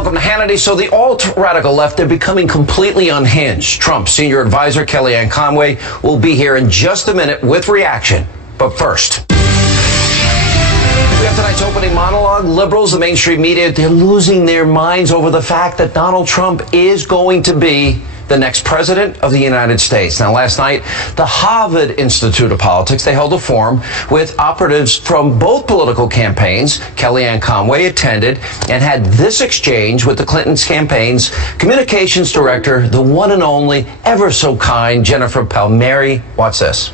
Welcome to Hannity. So the alt-radical left, they're becoming completely unhinged. Trump's senior advisor, Kellyanne Conway, will be here in just a minute with reaction. But first, we have tonight's opening monologue. Liberals, the mainstream media, they're losing their minds over the fact that Donald Trump is going to be the next president of the United States. Now, last night, the Harvard Institute of Politics, they held a forum with operatives from both political campaigns. Kellyanne Conway attended and had this exchange with the Clinton's campaign's communications director, the one and only, ever so kind, Jennifer Palmieri. Watch this.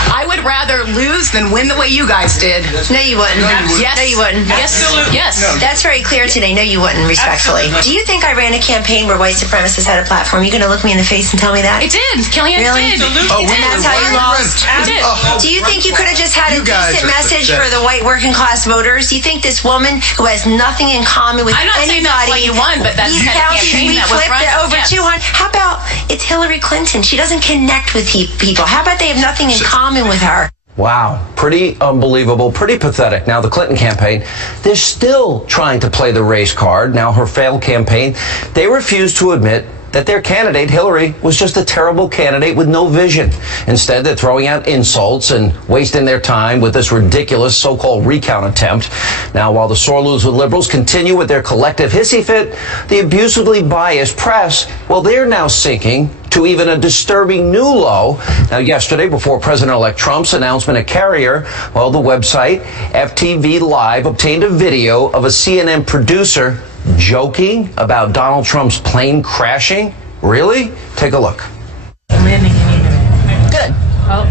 I would rather lose than win the way you guys did. No, you wouldn't. Yes. No, you wouldn't. Yes. Yes. That's very clear today. No, you wouldn't, respectfully. Absolutely. Do you think I ran a campaign where white supremacists had a platform? You going to look me in the face and tell me that? It did. Kellyanne Really? did. And that's how you lost? It did. Do you think you could have just had a decent message for the white working class voters? Do you think this woman who has nothing in common with I'm not saying that's why you won, but that's the kind of campaign that was run. Over 200. How about it's Hillary Clinton? She doesn't connect with people. How about they have nothing in common with her? Wow, pretty unbelievable, pretty pathetic. Now, the Clinton campaign, they're still trying to play the race card. Now, her failed campaign, they refuse to admit that their candidate, Hillary, was just a terrible candidate with no vision. Instead, they're throwing out insults and wasting their time with this ridiculous so-called recount attempt. Now, while the sore loser liberals continue with their collective hissy fit, the abusively biased press, well, they're now sinking to even a disturbing new low. Now, yesterday, before President-elect Trump's announcement at Carrier, well, the website FTV Live obtained a video of a CNN producer joking about Donald Trump's plane crashing. Really? Take a look. Landing immediately. Good. Well,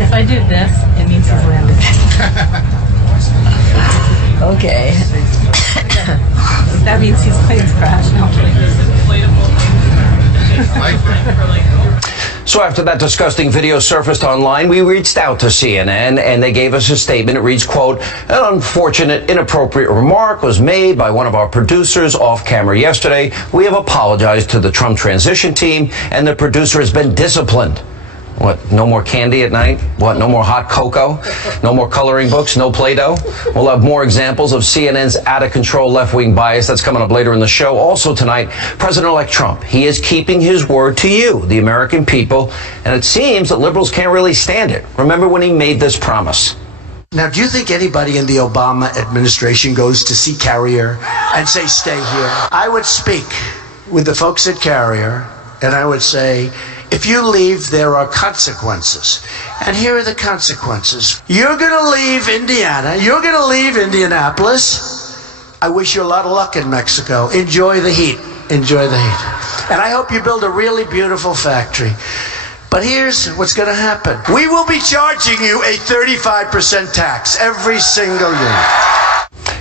if I do this, it means he's landed. Okay. That means his plane's crashed. So after that disgusting video surfaced online, we reached out to CNN and they gave us a statement. It reads, quote, an unfortunate, inappropriate remark was made by one of our producers off camera yesterday. We have apologized to the Trump transition team and the producer has been disciplined. What, no more candy at night? What, no more hot cocoa? No more coloring books? No Play-Doh? We'll have more examples of CNN's out-of-control left-wing bias. That's coming up later in the show. Also tonight, President-elect Trump, he is keeping his word to you, the American people, and it seems that liberals can't really stand it. Remember when he made this promise? Now, do you think anybody in the Obama administration goes to see Carrier and say, stay here? I would speak with the folks at Carrier, and I would say, if you leave, there are consequences. And here are the consequences. You're going to leave Indiana. You're going to leave Indianapolis. I wish you a lot of luck in Mexico. Enjoy the heat. Enjoy the heat. And I hope you build a really beautiful factory. But here's what's going to happen. We will be charging you a 35% tax every single year.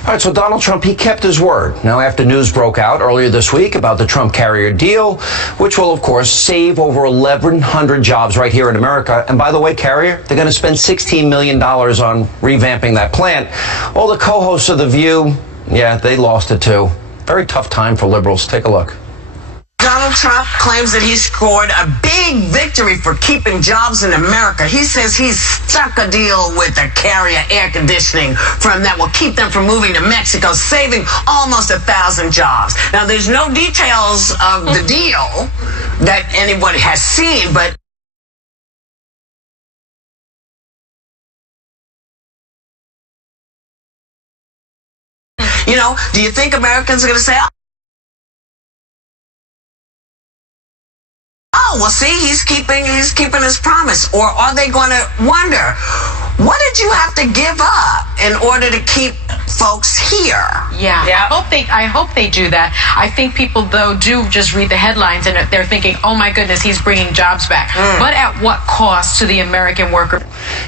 All right, so Donald Trump, he kept his word. Now, after news broke out earlier this week about the Trump Carrier deal, which will, of course, save over 1,100 jobs right here in America. And by the way, Carrier, they're going to spend $16 million on revamping that plant. All the co-hosts of The View, yeah, they lost it too. Very tough time for liberals. Take a look. Donald Trump claims that he scored a big victory for keeping jobs in America. He says he's struck a deal with the Carrier air conditioning firm that will keep them from moving to Mexico, saving almost 1,000 jobs. Now, there's no details of the deal that anybody has seen, but you know, do you think Americans are going to say, oh, well, see, he's keeping his promise? Or are they going to wonder, what did you have to give up in order to keep folks here? Yeah. I hope they do that. I think people, though, do just read the headlines and they're thinking, oh, my goodness, he's bringing jobs back. But at what cost to the American worker?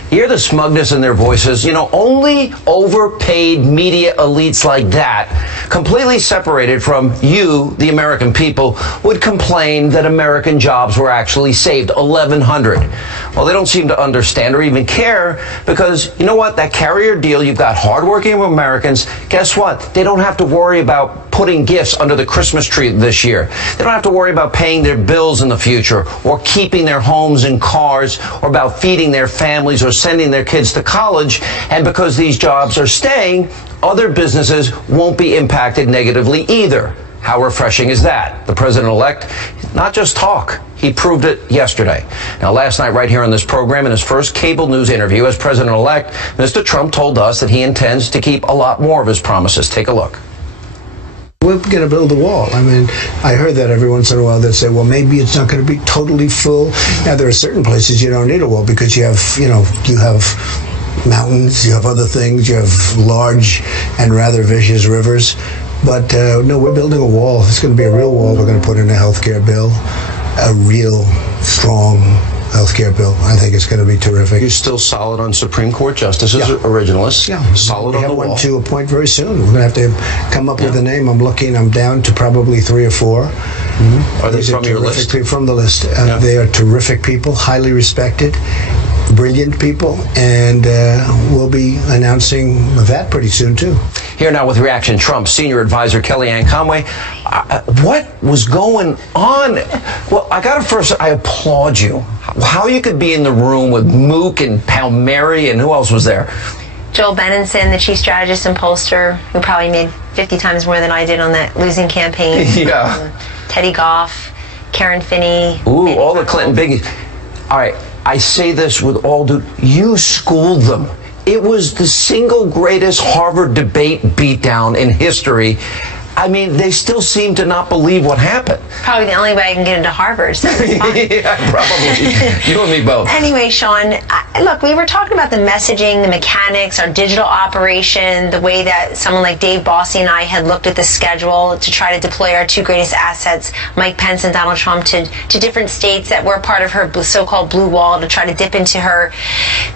Hear the smugness in their voices. You know, only overpaid media elites like that, completely separated from you, the American people, would complain that American jobs were actually saved, 1,100. Well, they don't seem to understand or even care because, you know what, that carrier deal, you've got hardworking Americans. Guess what? They don't have to worry about putting gifts under the Christmas tree this year. They don't have to worry about paying their bills in the future or keeping their homes and cars or about feeding their families or sending their kids to college. And because these jobs are staying, other businesses won't be impacted negatively either. How refreshing is that? The president-elect, not just talk. He proved it yesterday. Now, last night, right here on this program, in his first cable news interview as president-elect, Mr. Trump told us that he intends to keep a lot more of his promises. Take a look. We're going to build a wall. I mean, I heard that every once in a while they'd say, well, maybe it's not going to be totally full. Now, there are certain places you don't need a wall because you have, you have mountains, you have other things, you have large and rather vicious rivers. But no, we're building a wall. It's going to be a real wall. We're going to put in a health care bill, a real strong healthcare bill. I think it's going to be terrific. You're still solid on Supreme Court justices, originalists. Yeah, solid on the wall. We have one to appoint very soon. We're going to have to come up with a name. I'm down to probably 3 or 4. Are they from your list? From the list. They are terrific people, highly respected, brilliant people, and we'll be announcing that pretty soon too. Here now with Reaction Trump senior advisor Kellyanne Conway. What was going on? Well, I applaud you. How you could be in the room with Mook and Palmieri and who else was there? Joel Benenson, the chief strategist and pollster, who probably made 50 times more than I did on that losing campaign. Yeah. Teddy Goff, Karen Finney. Ooh, all the Clinton biggies. All right, I say this with all due. You schooled them. It was the single greatest Harvard debate beatdown in history. I mean, they still seem to not believe what happened. Probably the only way I can get into Harvard. So yeah, probably. You and me both. Anyway, Sean, look, we were talking about the messaging, the mechanics, our digital operation, the way that someone like Dave Bossie and I had looked at the schedule to try to deploy our 2 greatest assets, Mike Pence and Donald Trump, to different states that were part of her so-called blue wall to try to dip into her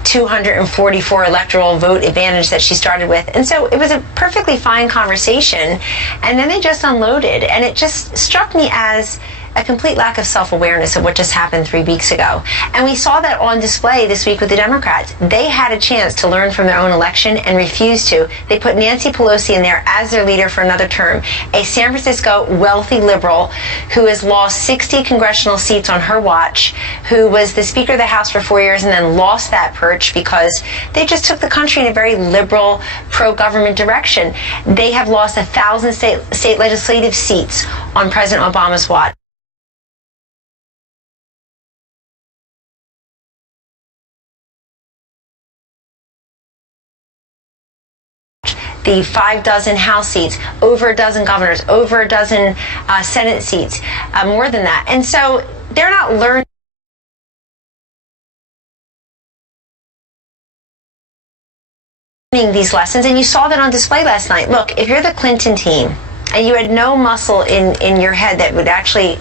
244 electoral vote advantage that she started with. And so it was a perfectly fine conversation. And then they just unloaded, and it just struck me as a complete lack of self-awareness of what just happened 3 weeks ago. And we saw that on display this week with the Democrats. They had a chance to learn from their own election and refused to. They put Nancy Pelosi in there as their leader for another term, a San Francisco wealthy liberal who has lost 60 congressional seats on her watch, who was the Speaker of the House for 4 years and then lost that perch because they just took the country in a very liberal, pro-government direction. They have lost 1,000 state legislative seats on President Obama's watch. The 5 dozen House seats, over a dozen governors, over a dozen Senate seats, more than that. And so they're not learning these lessons, and you saw that on display last night. Look, if you're the Clinton team and you had no muscle in your head that would actually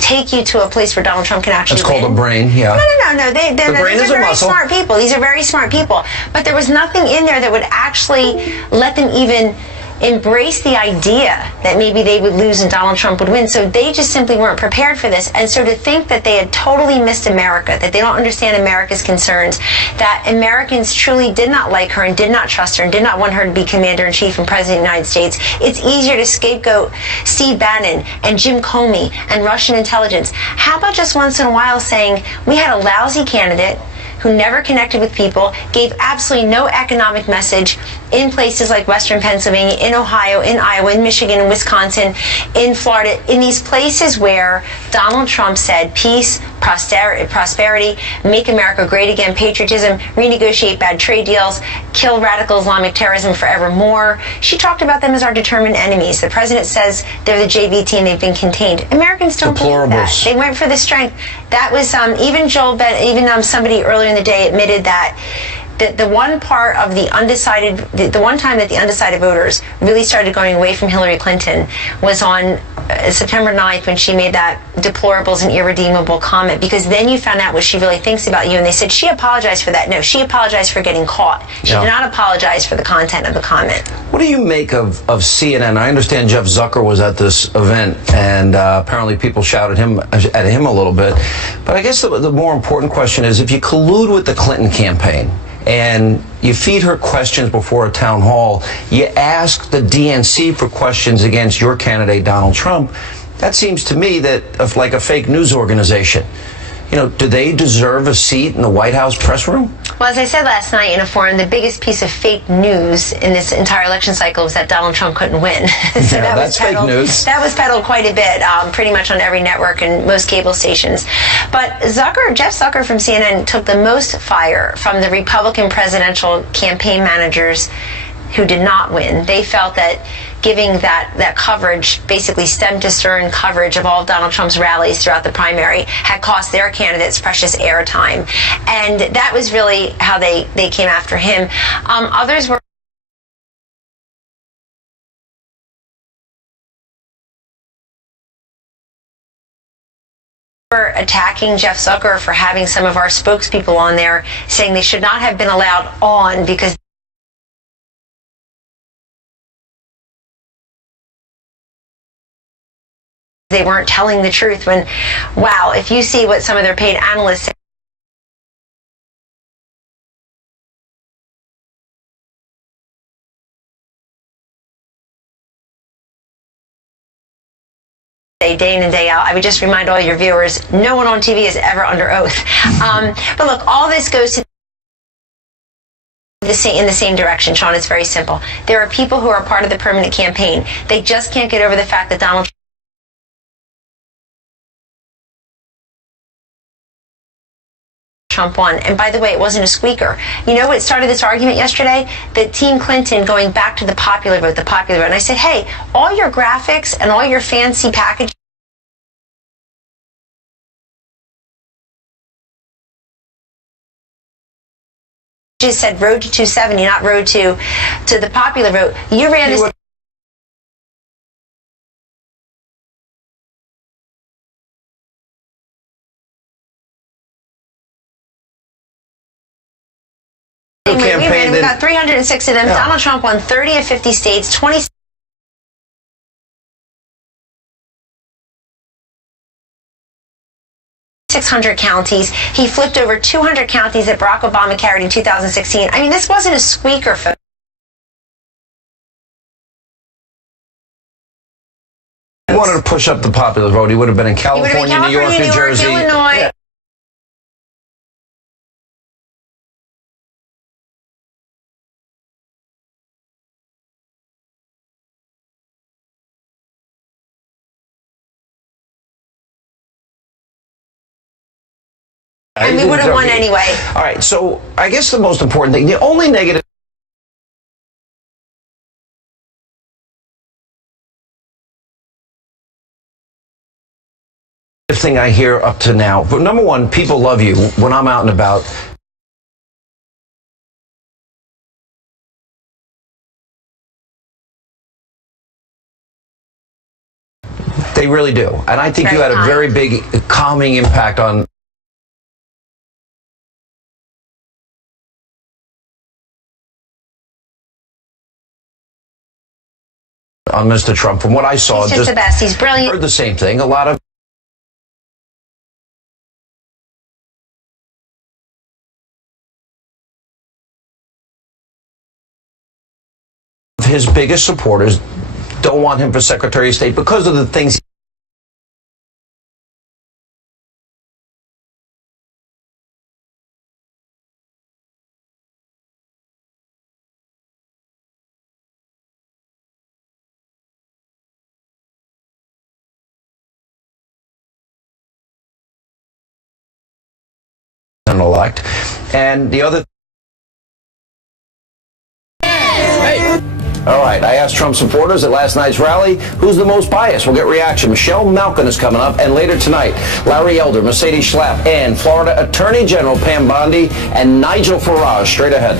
take you to a place where Donald Trump can actually win. That's called a brain, yeah. No. These are very smart people. These are very smart people. But there was nothing in there that would actually let them even embrace the idea that maybe they would lose and Donald Trump would win. So they just simply weren't prepared for this. And so to think that they had totally missed America, that they don't understand America's concerns, that Americans truly did not like her and did not trust her and did not want her to be commander-in-chief and president of the United States. It's easier to scapegoat Steve Bannon and Jim Comey and Russian intelligence. How about just once in a while saying, we had a lousy candidate who never connected with people, gave absolutely no economic message in places like Western Pennsylvania, in Ohio, in Iowa, in Michigan, in Wisconsin, in Florida, in these places where Donald Trump said peace, prosperity, make America great again, patriotism, renegotiate bad trade deals, kill radical Islamic terrorism forevermore. She talked about them as our determined enemies. The president says they're the JV team, they've been contained. Americans don't believe that. They went for the strength. That was even somebody earlier in the day admitted that the one part of the undecided, the one time that the undecided voters really started going away from Hillary Clinton was on September 9th when she made that deplorables and irredeemable comment, because then you found out what she really thinks about you, and they said she apologized for that. No, she apologized for getting caught. She did not apologize for the content of the comment. What do you make of CNN? I understand Jeff Zucker was at this event, and apparently people shouted at him a little bit. But I guess the more important question is, if you collude with the Clinton campaign and you feed her questions before a town hall, you ask the DNC for questions against your candidate, Donald Trump, that seems to me that of like a fake news organization. You know, do they deserve a seat in the White House press room? Well, as I said last night in a forum, the biggest piece of fake news in this entire election cycle was that Donald Trump couldn't win. So yeah, that's fake news. That was peddled quite a bit, pretty much on every network and most cable stations. But Jeff Zucker from CNN took the most fire from the Republican presidential campaign managers who did not win. They felt that giving that coverage, basically stem to stern coverage of all of Donald Trump's rallies throughout the primary, had cost their candidates precious airtime. And that was really how they came after him. Others were attacking Jeff Zucker for having some of our spokespeople on there, saying they should not have been allowed on because they weren't telling the truth. When, wow, if you see what some of their paid analysts say day in and day out, I would just remind all your viewers, no one on TV is ever under oath. But look, all this goes to in the same direction, Sean. It's very simple. There are people who are part of the permanent campaign. They just can't get over the fact that Donald Trump won. And by the way, it wasn't a squeaker. You know what started this argument yesterday? The Team Clinton going back to the popular vote, And I said, hey, all your graphics and all your fancy packages said road to 270, not road to the popular vote. You ran this 306 of them. Yeah. Donald Trump won 30 of 50 states, 2,600 counties. He flipped over 200 counties that Barack Obama carried in 2016. I mean, this wasn't a squeaker, folks. He wanted to push up the popular vote. He would have been in California, New York, New Jersey, Illinois. Yeah. And we would have won anyway. All right, so I guess the most important thing, the only negative thing I hear up to now, but number one, people love you when I'm out and about. They really do. And I think you had a very big calming impact on Mr. Trump. From what I saw, he's just the best. He's brilliant. Heard the same thing. A lot of his biggest supporters don't want him for Secretary of State because of the things elect. And the other All right, I asked Trump supporters at last night's rally, who's the most biased? We'll get reaction. Michelle Malkin is coming up, and later tonight, Larry Elder, Mercedes Schlapp, and Florida Attorney General Pam Bondi, and Nigel Farage. Straight ahead.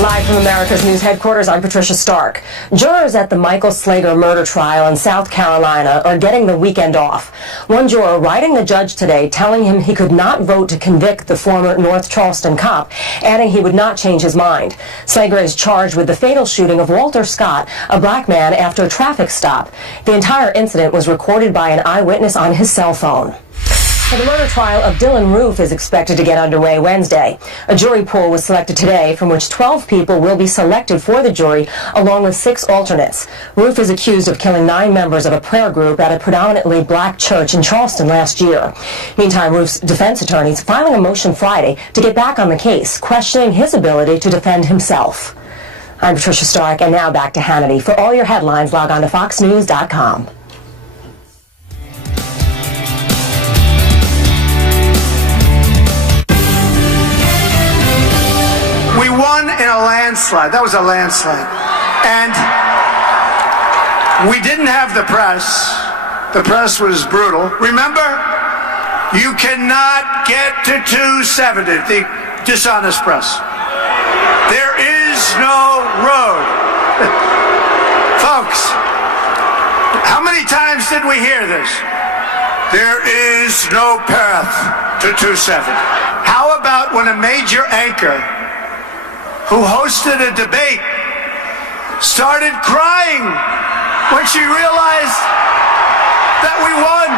Live from America's News headquarters, I'm Patricia Stark. Jurors at the Michael Slager murder trial in South Carolina are getting the weekend off. One juror writing the judge today telling him he could not vote to convict the former North Charleston cop, adding he would not change his mind. Slager is charged with the fatal shooting of Walter Scott, a black man, after a traffic stop. The entire incident was recorded by an eyewitness on his cell phone. The murder trial of Dylan Roof is expected to get underway Wednesday. A jury pool was selected today from which 12 people will be selected for the jury, along with 6 alternates. Roof is accused of killing 9 members of a prayer group at a predominantly black church in Charleston last year. Meantime, Roof's defense attorney is filing a motion Friday to get back on the case, questioning his ability to defend himself. I'm Patricia Stark, and now back to Hannity. For all your headlines, log on to foxnews.com. We won in a landslide. That was a landslide. And we didn't have the press. The press was brutal. Remember, you cannot get to 270, the dishonest press. There is no road. Folks, how many times did we hear this? There is no path to 270. How about when a major anchor who hosted a debate started crying when she realized that we won?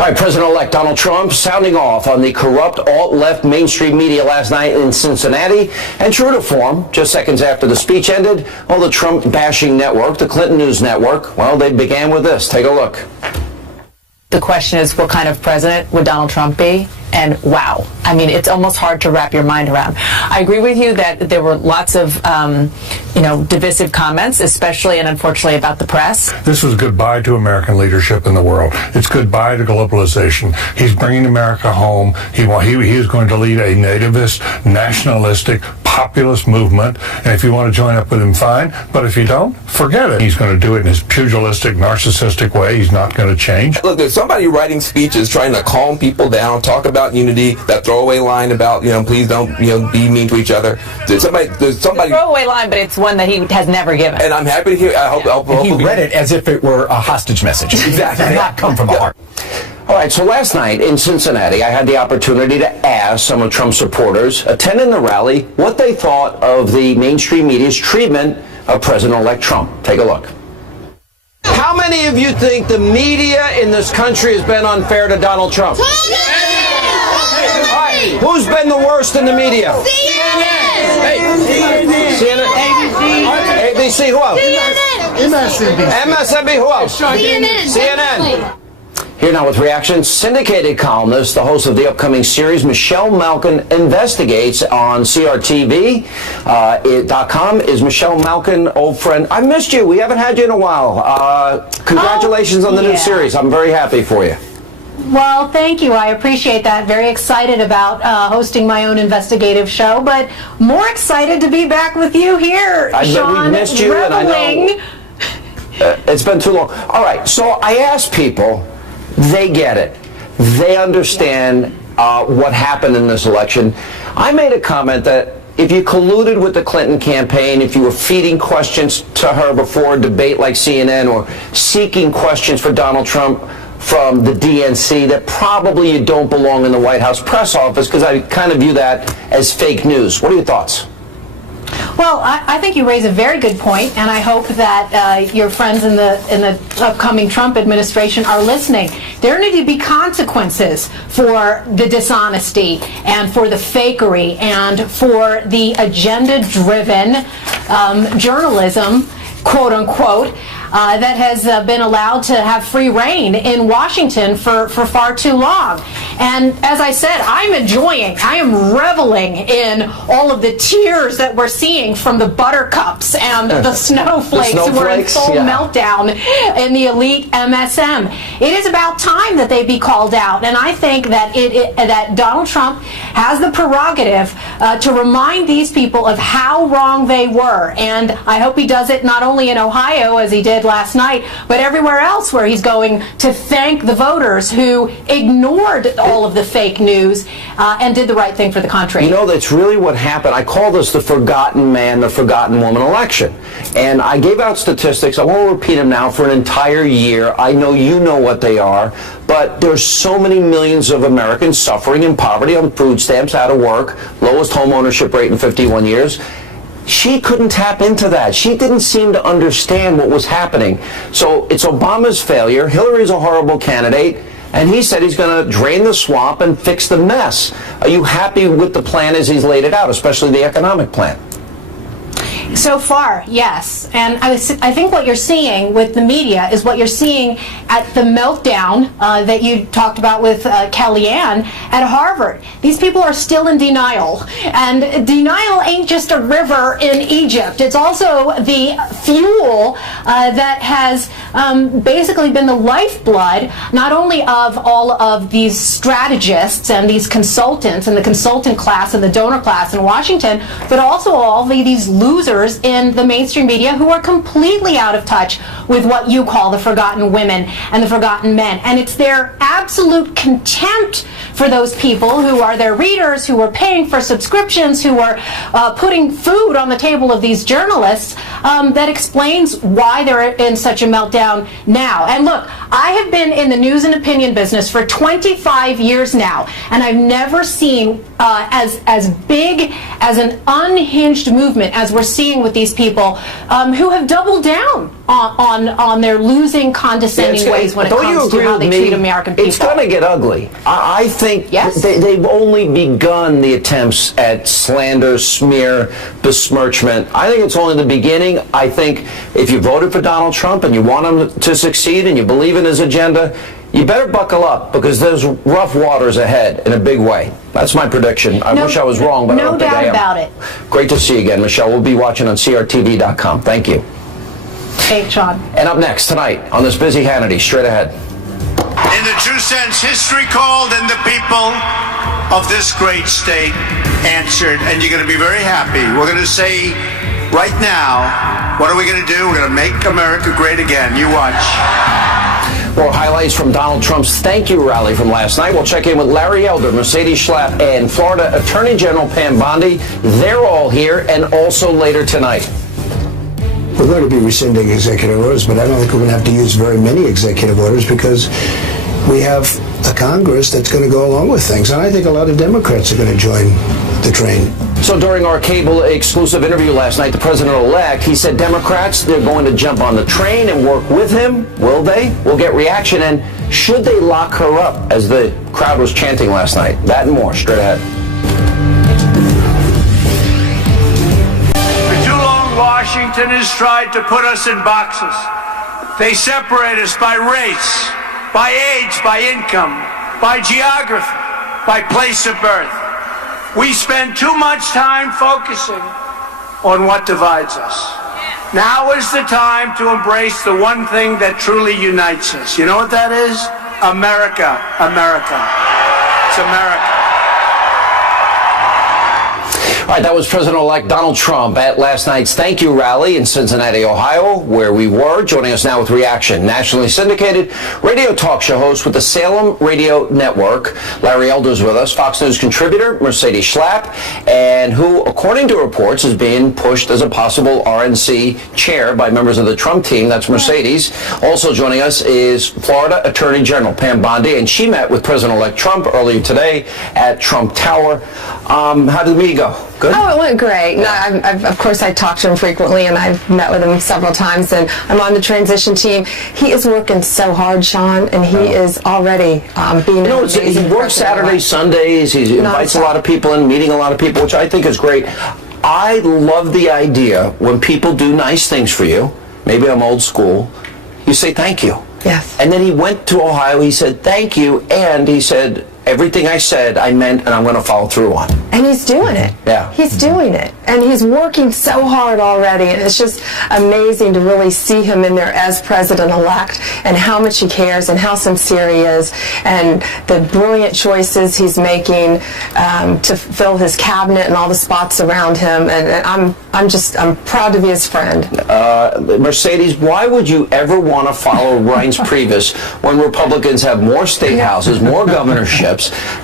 All right, President-elect Donald Trump sounding off on the corrupt alt-left mainstream media last night in Cincinnati. And true to form, just seconds after the speech ended, the Trump-bashing network, the Clinton News Network, well, they began with this. Take a look. The question is, what kind of president would Donald Trump be? And wow, I mean, it's almost hard to wrap your mind around. I agree with you that there were lots of, divisive comments, especially and unfortunately about the press. This was goodbye to American leadership in the world. It's goodbye to globalization. He's bringing America home. He is going to lead a nativist, nationalistic, populist movement. And if you want to join up with him, fine. But if you don't, forget it. He's going to do it in his pugilistic, narcissistic way. He's not going to change. Look, there's somebody writing speeches trying to calm people down, talk about unity, that throwaway line about, please don't, be mean to each other. There's somebody. A throwaway line, but it's one that he has never given. And I'm happy to hear. I hope he read it as if it were a hostage message. Exactly. It did not come from the heart. All right, so last night in Cincinnati, I had the opportunity to ask some of Trump's supporters attending the rally what they thought of the mainstream media's treatment of President-elect Trump. Take a look. How many of you think the media in this country has been unfair to Donald Trump? All right, who's been the worst in the media? CNN. ABC, who else? MSNBC, who else? CNN. Here now with reactions, syndicated columnist, the host of the upcoming series, Michelle Malkin Investigates on CRTV.com. Is Michelle Malkin, old friend? I missed you. We haven't had you in a while. Congratulations on the new series. I'm very happy for you. Well, thank you. I appreciate that. Very excited about hosting my own investigative show, but more excited to be back with you here, Sean. We missed you, and I know it's been too long. All right, so I asked people. They get it. They understand what happened in this election. I made a comment that if you colluded with the Clinton campaign, if you were feeding questions to her before a debate like CNN or seeking questions for Donald Trump from the DNC, that probably you don't belong in the White House press office, because I kind of view that as fake news. What are your thoughts? Well, I think you raise a very good point, and I hope that your friends in the upcoming Trump administration are listening. There need to be consequences for the dishonesty and for the fakery and for the agenda-driven journalism, quote unquote, that has been allowed to have free reign in Washington for far too long. And as I said, I am reveling in all of the tears that we're seeing from the buttercups and the snowflakes who are in full meltdown in the elite MSM. It is about time that they be called out, and I think that that Donald Trump has the prerogative to remind these people of how wrong they were, and I hope he does it not only in Ohio as he did last night, but everywhere else where he's going to thank the voters who ignored all of the fake news and did the right thing for the country. You know, that's really what happened. I call this the forgotten man, the forgotten woman election. And I gave out statistics. I won't repeat them now for an entire year. I know you know what they are. But there's so many millions of Americans suffering in poverty, on food stamps, out of work, lowest home ownership rate in 51 years. She couldn't tap into that. She didn't seem to understand what was happening. So it's Obama's failure. Hillary's a horrible candidate. And he said he's going to drain the swamp and fix the mess. Are you happy with the plan as he's laid it out, especially the economic plan? So far, yes. And I think what you're seeing with the media is what you're seeing at the meltdown that you talked about with Kellyanne at Harvard. These people are still in denial. And denial ain't just a river in Egypt. It's also the fuel that has basically been the lifeblood not only of all of these strategists and these consultants and the consultant class and the donor class in Washington, but also all these losers in the mainstream media who are completely out of touch with what you call the forgotten women and the forgotten men. And it's their absolute contempt for those people who are their readers, who are paying for subscriptions, who are putting food on the table of these journalists that explains why they're in such a meltdown now. And look, I have been in the news and opinion business for 25 years now, and I've never seen as big as an unhinged movement as we're seeing with these people who have doubled down on their losing, condescending ways when it comes to how they treat American people. It's going to get ugly. I think they've only begun the attempts at slander, smear, besmirchment. I think it's only the beginning. I think if you voted for Donald Trump and you want him to succeed and you believe in his agenda, you better buckle up because there's rough waters ahead in a big way. That's my prediction. I wish I was wrong, but I don't think I am. No doubt about it. Great to see you again, Michelle. We'll be watching on CRTV.com. Thank you. Hey, Sean. And up next tonight on this busy Hannity, straight ahead. In the true sense, history called and the people of this great state answered, and you're going to be very happy. We're going to say right now, what are we going to do? We're going to make America great again. You watch. More highlights from Donald Trump's thank you rally from last night. We'll check in with Larry Elder, Mercedes Schlapp, and Florida Attorney General Pam Bondi. They're all here, and also later tonight. We're going to be rescinding executive orders, but I don't think we're going to have to use very many executive orders because we have a Congress that's going to go along with things. And I think a lot of Democrats are going to join the train. So during our cable exclusive interview last night, the president-elect, he said Democrats, they're going to jump on the train and work with him. Will they? We'll get reaction. And should they lock her up, as the crowd was chanting last night? That and more, straight ahead. Washington has tried to put us in boxes. They separate us by race, by age, by income, by geography, by place of birth. We spend too much time focusing on what divides us. Now is the time to embrace the one thing that truly unites us. You know what that is? America, America. It's America. All right, that was President-elect Donald Trump at last night's thank you rally in Cincinnati, Ohio, where we were. Joining us now with reaction, nationally syndicated radio talk show host with the Salem Radio Network. Larry Elder's with us, Fox News contributor Mercedes Schlapp, and who, according to reports, is being pushed as a possible RNC chair by members of the Trump team. That's Mercedes. Also joining us is Florida Attorney General Pam Bondi, and she met with President-elect Trump earlier today at Trump Tower. How did the meeting go? Good? Oh, it went great. No, of course, I talk to him frequently, and I've met with him several times, and I'm on the transition team. He is working so hard, Sean, and he is already being an amazing he works Saturdays, Sundays. He invites a lot of people in, meeting a lot of people, which I think is great. I love the idea when people do nice things for you. Maybe I'm old school, you say thank you. Yes. And then he went to Ohio, he said thank you, and he said, everything I said, I meant, and I'm going to follow through on. And he's doing it. Yeah. He's doing it. And he's working so hard already. And it's just amazing to really see him in there as president-elect and how much he cares and how sincere he is and the brilliant choices he's making to fill his cabinet and all the spots around him. And I'm proud to be his friend. Mercedes, why would you ever want to follow Reince Priebus when Republicans have more state houses, more governorships?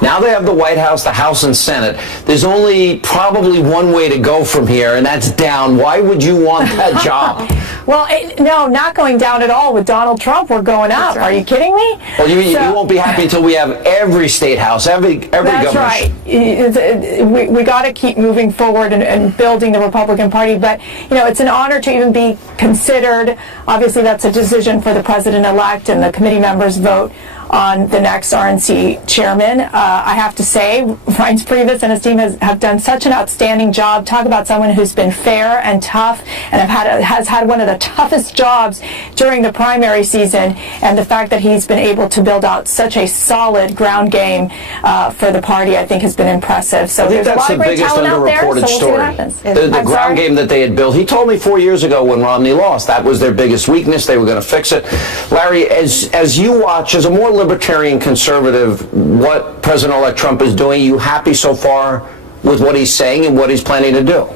Now they have the White House, the House, and Senate. There's only probably one way to go from here, and that's down. Why would you want that job? Well, no, not going down at all. With Donald Trump, we're going up. Are you kidding me? Well, you won't be happy until we have every state house, every That's right. We got to keep moving forward and building the Republican Party. But, it's an honor to even be considered. Obviously, that's a decision for the president-elect, and the committee members vote on the next RNC chairman. I have to say, Reince Priebus and his team have done such an outstanding job. Talk about someone who's been fair and tough and has had one of the toughest jobs during the primary season, and the fact that he's been able to build out such a solid ground game for the party, I think, has been impressive. So there's a lot of great talent out there, so we'll see what happens. The ground game that they had built. He told me 4 years ago when Romney lost, that was their biggest weakness. They were going to fix it. Larry, as you watch, as a more libertarian conservative, what President-elect Trump is doing, you happy so far with what he's saying and what he's planning to do?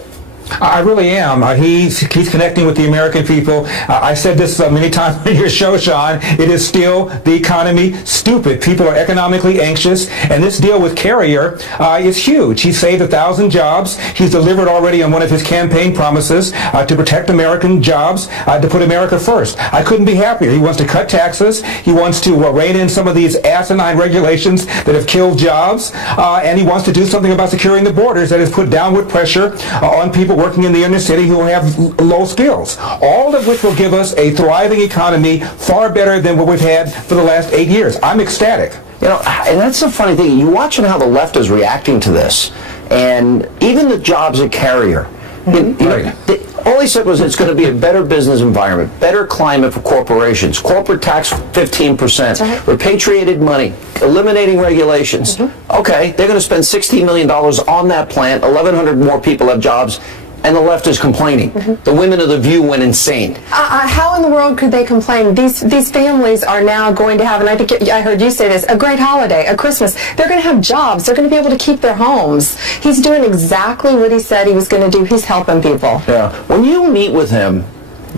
I really am. He's connecting with the American people. I said this many times in your show, Sean. It is still the economy stupid. People are economically anxious, and this deal with Carrier is huge. He saved 1,000 jobs. He's delivered already on one of his campaign promises to protect American jobs, to put America first. I couldn't be happier. He wants to cut taxes. He wants to rein in some of these asinine regulations that have killed jobs, and he wants to do something about securing the borders that has put downward pressure on people working in the inner city who have low skills, all of which will give us a thriving economy far better than what we've had for the last 8 years. I'm ecstatic. And that's the funny thing. You watch how the left is reacting to this, and even the jobs at Carrier. All he said was it's going to be a better business environment, better climate for corporations, corporate tax 15%, repatriated money, eliminating regulations. Okay, they're going to spend $16 million on that plant, 1,100 more people have jobs, and the left is complaining. The women of The View went insane. How in the world could they complain? These families are now going to have, and I think I heard you say this, a great holiday, a Christmas. They're going to have jobs. They're going to be able to keep their homes. He's doing exactly what he said he was going to do. He's helping people. Yeah. When you meet with him,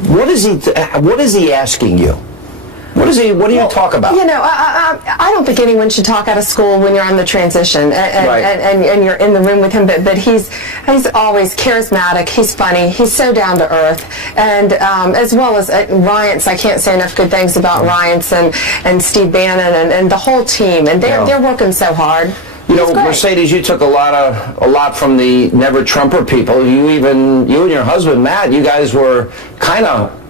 what is he asking you? What do you talk about? I don't think anyone should talk out of school when you're on the transition and you're in the room with him. But he's always charismatic. He's funny. He's so down to earth. And as well as Reince, I can't say enough good things about Reince and Steve Bannon and the whole team. And they're working so hard. Mercedes, you took a lot from the Never Trumper people. You and your husband Matt, you guys were kind of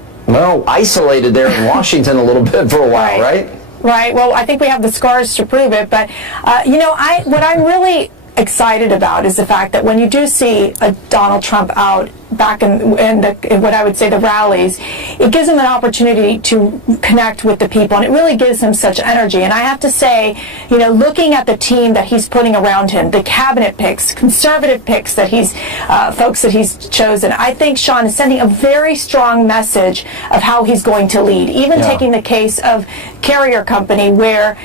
isolated there in Washington a little bit for a while, right? Right. Well, I think we have the scars to prove it. But, what I'm really excited about is the fact that when you do see a Donald Trump out back in what I would say the rallies, it gives him an opportunity to connect with the people, and it really gives him such energy. And I have to say, looking at the team that he's putting around him, the cabinet picks, conservative picks that folks that he's chosen, I think Sean is sending a very strong message of how he's going to lead. Even taking the case of Carrier Company, where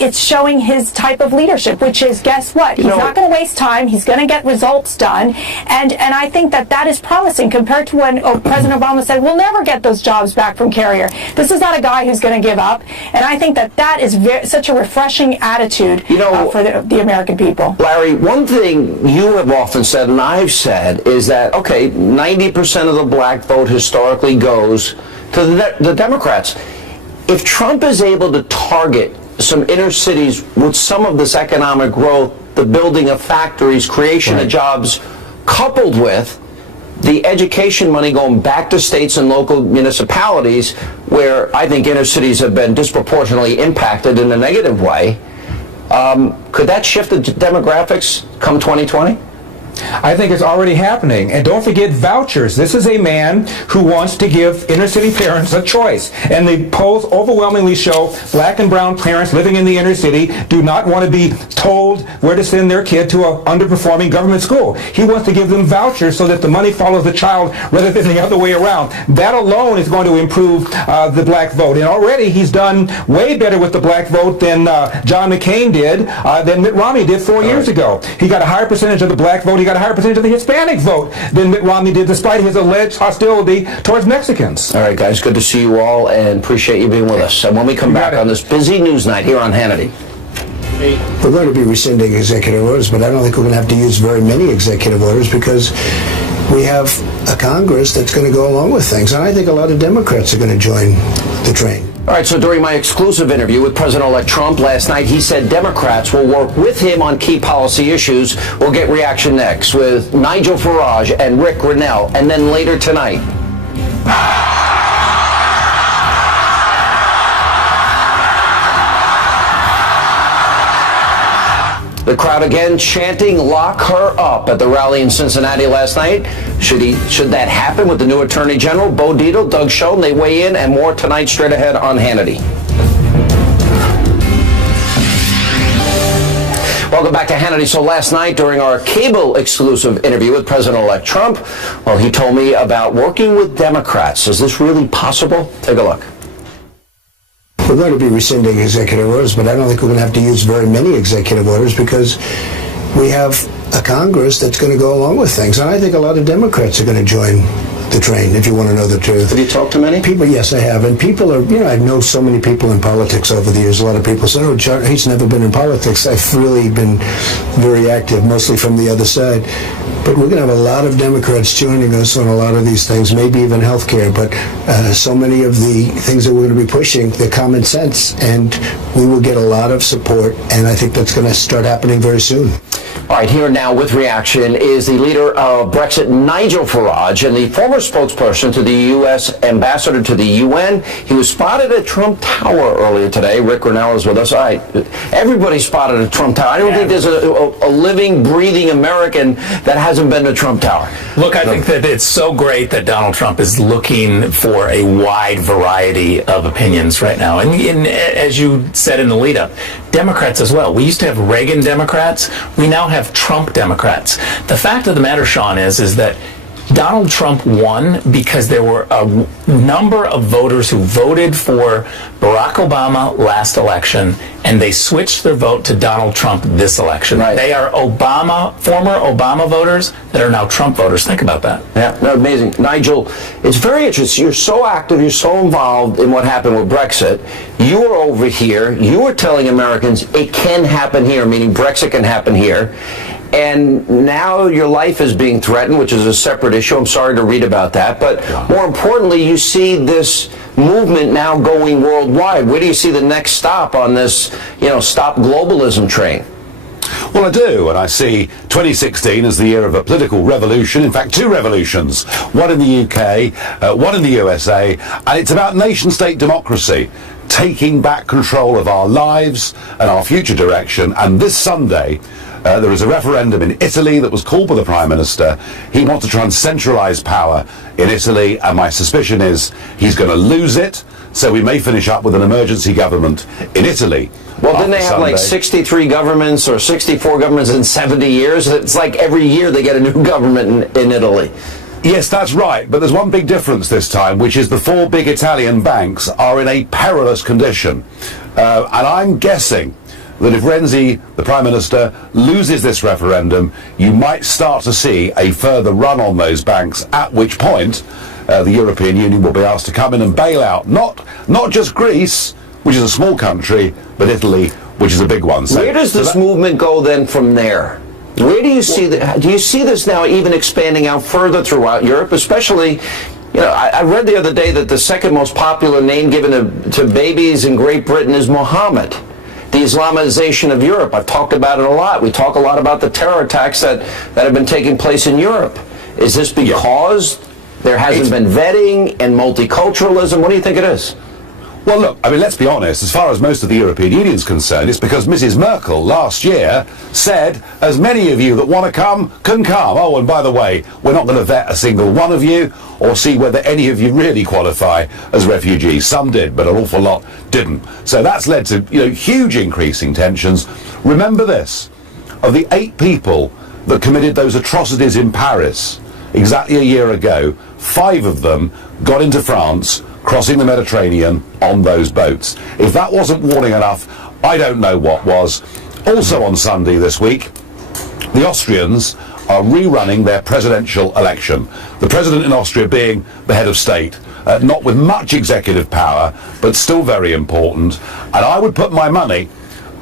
it's showing his type of leadership, which is, guess what? He's not going to waste time. He's going to get results done, and I think that is promising compared to when President Obama said we'll never get those jobs back from Carrier. This is not a guy who's going to give up, and I think that is such a refreshing attitude for the American people. Larry, one thing you have often said and I've said is that 90% of the black vote historically goes to the Democrats. If Trump is able to target some inner cities with some of this economic growth, the building of factories, creation of jobs, coupled with the education money going back to states and local municipalities where I think inner cities have been disproportionately impacted in a negative way, could that shift the demographics come 2020? I think it's already happening. And don't forget vouchers. This is a man who wants to give inner city parents a choice. And the polls overwhelmingly show black and brown parents living in the inner city do not want to be told where to send their kid to an underperforming government school. He wants to give them vouchers so that the money follows the child rather than the other way around. That alone is going to improve the black vote. And already he's done way better with the black vote than John McCain did, than Mitt Romney did 4 years ago. He got a higher percentage of the black vote. He got a higher percentage of the Hispanic vote than Mitt Romney did, despite his alleged hostility towards Mexicans. All right, guys, good to see you all, and appreciate you being with us. And when we come back on this busy news night here on Hannity. We're going to be rescinding executive orders, but I don't think we're going to have to use very many executive orders because we have a Congress that's going to go along with things. And I think a lot of Democrats are going to join the train. All right, so during my exclusive interview with President-elect Trump last night, he said Democrats will work with him on key policy issues. We'll get reaction next with Nigel Farage and Rick Grinnell, and then later tonight. The crowd again chanting, "Lock her up," at the rally in Cincinnati last night. Should that happen with the new Attorney General, Bo Dietl, Doug Schoen? They weigh in, and more tonight straight ahead on Hannity. Welcome back to Hannity. So last night during our cable exclusive interview with President-elect Trump, well, he told me about working with Democrats. Is this really possible? Take a look. We're going to be rescinding executive orders, but I don't think we're going to have to use very many executive orders because we have a Congress that's going to go along with things. And I think a lot of Democrats are going to join the train, if you want to know the truth. Have you talked to many? People, yes, I have. And people are, I know so many people in politics over the years. A lot of people say, oh, John, he's never been in politics. I've really been very active, mostly from the other side. But we're going to have a lot of Democrats joining us on a lot of these things, maybe even health care. But so many of the things that we're going to be pushing, they're common sense. And we will get a lot of support. And I think that's going to start happening very soon. All right, here now with reaction is the leader of Brexit, Nigel Farage, and the former spokesperson to the U.S. ambassador to the UN. He was spotted at Trump Tower earlier today. Rick Grinnell is with us. All right, everybody spotted at Trump Tower. I don't think there's a living, breathing American that hasn't been to Trump Tower. Look, I think that it's so great that Donald Trump is looking for a wide variety of opinions right now. And as you said in the lead-up, Democrats as well. We used to have Reagan Democrats. We now have Trump Democrats. The fact of the matter, Sean, is that Donald Trump won because there were a number of voters who voted for Barack Obama last election, and they switched their vote to Donald Trump this election. Right. They are former Obama voters that are now Trump voters. Think about that. Yeah, no, amazing. Nigel, it's very interesting. You're so active, you're so involved in what happened with Brexit. You were over here. You were telling Americans it can happen here, meaning Brexit can happen here. And now your life is being threatened, which is a separate issue. I'm sorry to read about that. But more importantly, you see this movement now going worldwide. Where do you see the next stop on this, stop globalism train? Well, I do, and I see 2016 as the year of a political revolution, in fact, two revolutions, one in the UK, one in the USA, and it's about nation-state democracy, taking back control of our lives and our future direction. And this Sunday, there is a referendum in Italy that was called by the Prime Minister. He wants to try and centralise power in Italy, and my suspicion is he's going to lose it, so we may finish up with an emergency government in Italy. Well, didn't they have like 63 governments or 64 governments in 70 years? It's like every year they get a new government in Italy. Yes, that's right, but there's one big difference this time, which is the four big Italian banks are in a perilous condition. And I'm guessing that if Renzi, the Prime Minister, loses this referendum, you might start to see a further run on those banks, at which point the European Union will be asked to come in and bail out not just Greece, which is a small country, but Italy, which is a big one. So, where does this movement go then from there? Where do you see that? Do you see this now even expanding out further throughout Europe, especially? I read the other day that the second most popular name given to babies in Great Britain is Mohammed. The Islamization of Europe. I've talked about it a lot. We talk a lot about the terror attacks that have been taking place in Europe. Is this because there hasn't been vetting and multiculturalism? What do you think it is? Well, look, I mean, let's be honest, as far as most of the European Union is concerned, it's because Mrs. Merkel last year said, as many of you that want to come can come. Oh, and by the way, we're not going to vet a single one of you or see whether any of you really qualify as refugees. Some did, but an awful lot didn't. So that's led to, huge increasing tensions. Remember this, of the 8 people that committed those atrocities in Paris exactly a year ago, 5 of them got into France, crossing the Mediterranean on those boats. If that wasn't warning enough, I don't know what was. Also on Sunday this week, the Austrians are rerunning their presidential election. The president in Austria being the head of state, not with much executive power, but still very important. And I would put my money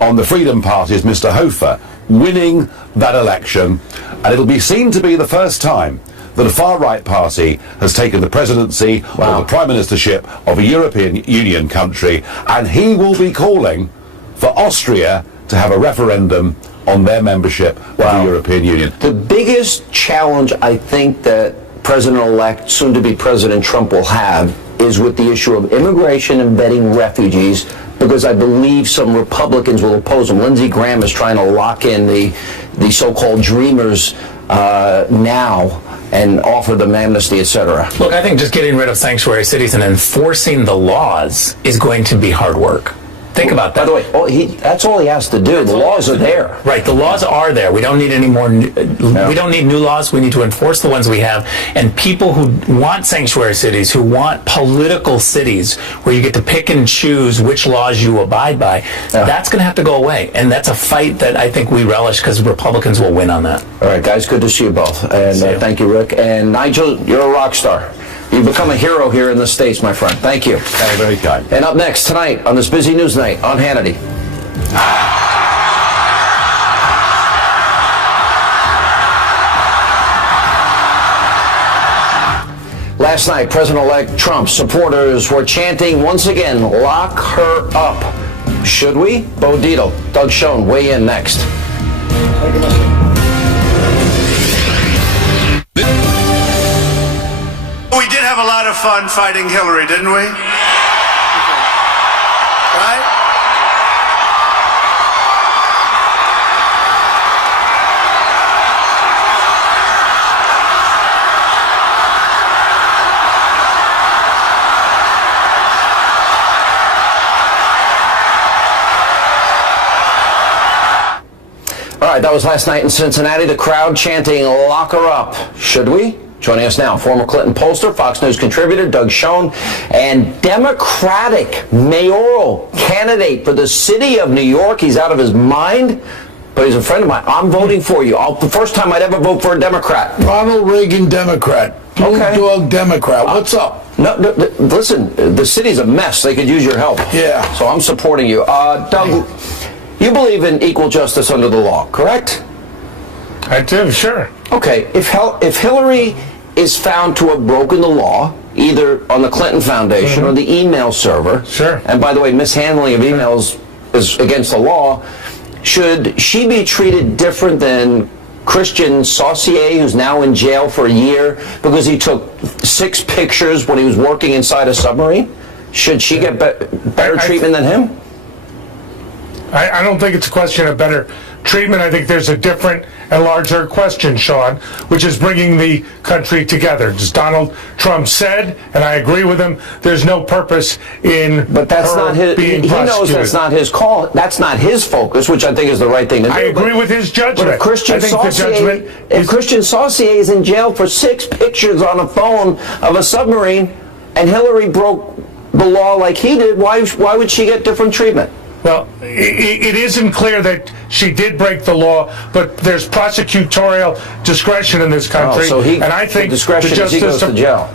on the Freedom Party's Mr. Hofer winning that election. And it'll be seen to be the first time that a far-right party has taken the presidency or the prime ministership of a European Union country, and he will be calling for Austria to have a referendum on their membership of the European Union. The biggest challenge I think that President-elect, soon-to-be President Trump will have is with the issue of immigration and vetting refugees, because I believe some Republicans will oppose him. Lindsey Graham is trying to lock in the so-called dreamers now and offer them amnesty, etc. Look, I think just getting rid of sanctuary cities and enforcing the laws is going to be hard work. Think about that. By the way, that's all he has to do. The laws are there. Right, the laws are there. We don't need any more. We don't need new laws. We need to enforce the ones we have. And people who want sanctuary cities, who want political cities, where you get to pick and choose which laws you abide by, that's going to have to go away. And that's a fight that I think we relish, because Republicans will win on that. All right, guys, good to see you both. And thank you, Rick. And Nigel, you're a rock star. You've become a hero here in the States, my friend. Thank you. Very kind. And up next tonight on this busy news night on Hannity. Last night, President-elect Trump's supporters were chanting once again, "Lock her up." Should we? Bo Dietl, Doug Schoen, weigh in next. We did have a lot of fun fighting Hillary, didn't we? Right? All right, that was last night in Cincinnati. The crowd chanting, "Lock her up." Should we? Joining us now, former Clinton pollster, Fox News contributor Doug Schoen, and Democratic mayoral candidate for the city of New York. He's out of his mind, but he's a friend of mine. I'm voting for you. The first time I'd ever vote for a Democrat. Ronald Reagan, Democrat. Blue Dog, Democrat. What's up? No, listen, the city's a mess. They could use your help. Yeah. So I'm supporting you. Doug, you believe in equal justice under the law, correct? I do, sure. Okay, if Hillary is found to have broken the law, either on the Clinton Foundation or the email server, and by the way, mishandling of emails is against the law, should she be treated different than Christian Saucier, who's now in jail for a year because he took 6 pictures when he was working inside a submarine? Should she get better treatment than him? I don't think it's a question of better treatment. I think there's a different and larger question, Sean, which is bringing the country together. As Donald Trump said, and I agree with him, there's no purpose in But that's not his. being He knows prosecuted. that's not his call. That's not his focus, which I think is the right thing to do. I agree with his judgment. But if Christian I think the judgment Saucier is in jail for 6 pictures on a phone of a submarine, and Hillary broke the law like he did, why would she get different treatment? Well, it isn't clear that she did break the law, but there's prosecutorial discretion in this country, and I think the discretion is he goes to jail.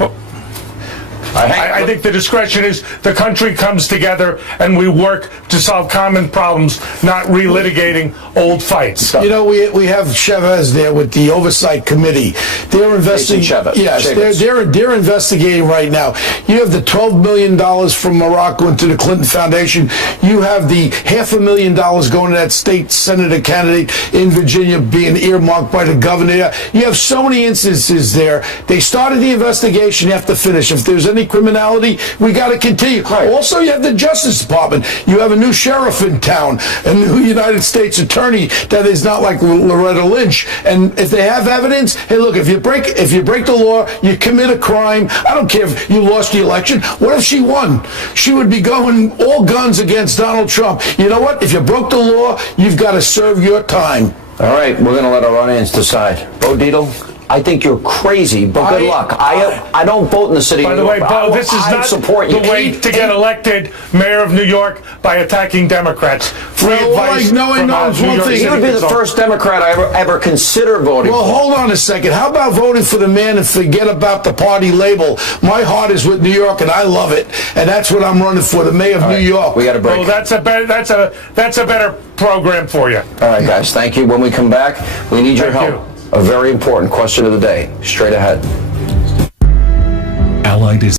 I think the discretion is the country comes together and we work to solve common problems, not relitigating old fights. You know, we have Chavez there with the Oversight Committee. They're investigating. Yes, they're investigating right now. You have the $12 million from Morocco into the Clinton Foundation. You have the $500,000 going to that state senator candidate in Virginia being earmarked by the governor. You have so many instances there. They started the investigation. You have to finish. If there's any criminality. We got to continue. Right. Also, you have the Justice Department. You have a new sheriff in town, a new United States attorney that is not like Loretta Lynch. And if they have evidence, hey, look, if you break the law, you commit a crime. I don't care if you lost the election. What if she won? She would be going all guns against Donald Trump. You know what? If you broke the law, you've got to serve your time. All right, we're going to let our audience decide. Bo Dietl, I think you're crazy, but good luck. I don't vote in the city of New York. By the way, Bo, this is not the way to get elected mayor of New York by attacking Democrats. Free advice from New York City. He would be the first Democrat I ever consider voting for. Well, hold on a second. How about voting for the man and forget about the party label? My heart is with New York, and I love it, and that's what I'm running for, the mayor of New York. We got a break. Well, that's a better program for you. All right, guys. Thank you. When we come back, we need your help. A very important question of the day. Straight ahead. Allied is